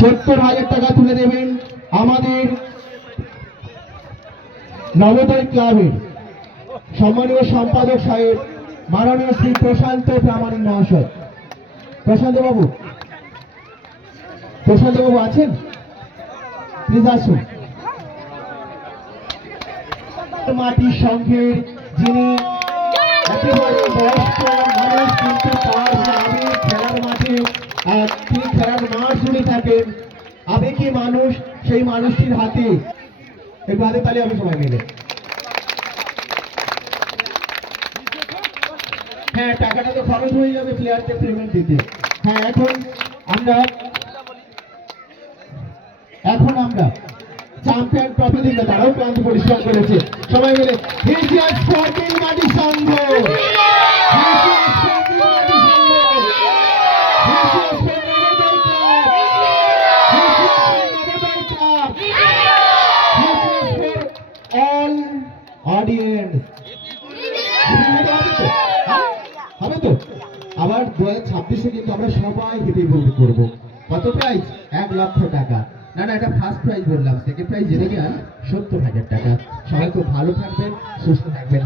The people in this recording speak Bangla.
70,000 টাকা তুলে দেবেন আমাদের নবোদয় ক্লাবের সম্মানীয় সম্পাদক সাহেব মাননীয় শ্রী প্রশান্ত প্রামাণিক মহাশয়। প্রশান্ত বাবু আছেন? প্লিজ আসুন। মাটির সংঘের যিনি একেবারে বয়স্ক মানুষ, কিন্তু তার আবেগ খেলার মাঠে তিনি খেলার মাঠ জুড়ে থাকেন, আবেগী মানুষ, সেই মানুষটির হাতে একটু হাতে তালি হবে সবাই মিলে। হ্যাঁ, টাকাটা তো খরচ হয়ে যাবে প্লেয়ারদের পেমেন্ট দিতে। হ্যাঁ, এখন আমরা চ্যাম্পিয়ন ট্রফি দিতে তারাও ক্লান্ত পরিশ্রম করেছে সবাই মিলে। এশিয়ান স্পোর্টিং মাটি সংঘ, অল অডিয়েন্স হবে তো। আবার 2026-এ কিন্তু আমরা সবাই হেঁটে উপভোগ করবো। কত প্রাইজ? 1 লক্ষ টাকা। না, এটা ফার্স্ট প্রাইজ বললাম, সেকেন্ড প্রাইজ জেনে নেন 70,000 টাকা। সবাই খুব ভালো থাকবেন, সুস্থ থাকবেন।